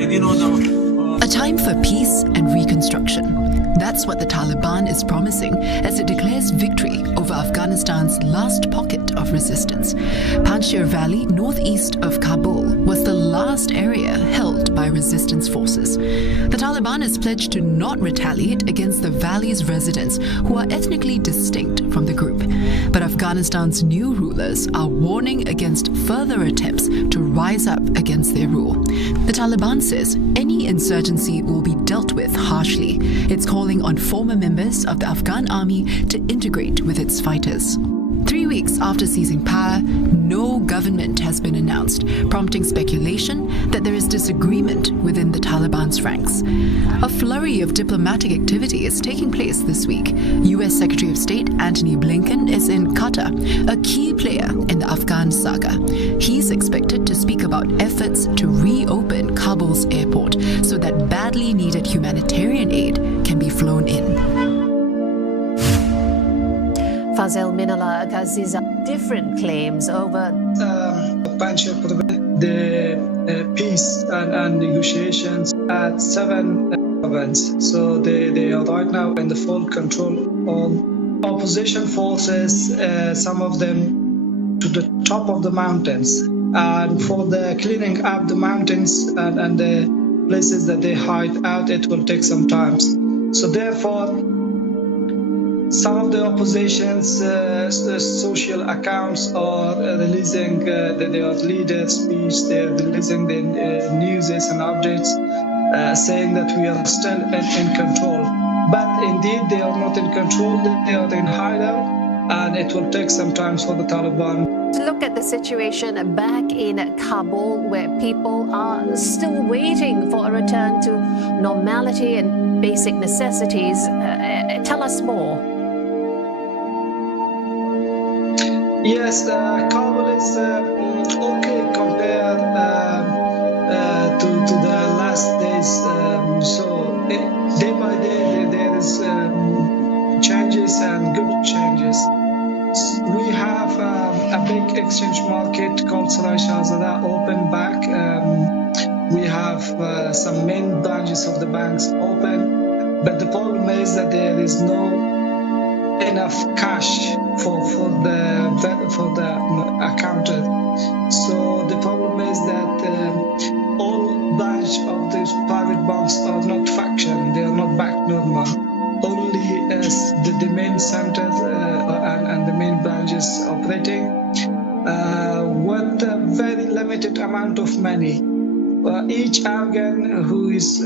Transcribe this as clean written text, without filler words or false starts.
A time for peace and reconstruction. That's what the Taliban is promising as it declares victory over Afghanistan's last pocket of resistance. Panjshir Valley, northeast of Kabul, was the last area held by resistance forces. The Taliban has pledged to not retaliate against the valley's residents, who are ethnically distinct from the group. But Afghanistan's new rulers are warning against further attempts to rise up against their rule. The Taliban says any insurgency will be dealt with harshly. It's calling on former members of the Afghan army to integrate with its fighters. 3 weeks after seizing power, no government has been announced, prompting speculation that there is disagreement within the Taliban's ranks. A flurry of diplomatic activity is taking place this week. U.S. Secretary of State Antony Blinken is in Qatar, a key player in the Afghan saga. He's expected to speak about efforts to reopen Kabul's airport so that badly needed humanitarian aid can be flown in. Fazel Minala Gaziza, different claims over Panjshir, the peace and negotiations at 7 events. So they are right now in the full control of opposition forces, some of them to the top of the mountains. And for the cleaning up the mountains and the places that they hide out, it will take some time. So therefore, some of the opposition's social accounts are releasing their leaders' speech. They're releasing the news and updates saying that we are still in control. But indeed, they are not in control. They are in hideout, and it will take some time for the Taliban. To look at the situation back in Kabul, where people are still waiting for a return to normality and basic necessities. Tell us more. Yes, Kabul is okay compared to the last days. So day by day there is changes and good changes. We have a big exchange market called Sarai Shahzada open back. We have some main branches of the banks open, but the problem is that there is no enough cash for the accountant. So the problem is that all branch of these private banks are not functioning. They are not back normal. Only as the main centers and the main branches operating with a very limited amount of money. Each Afghan who is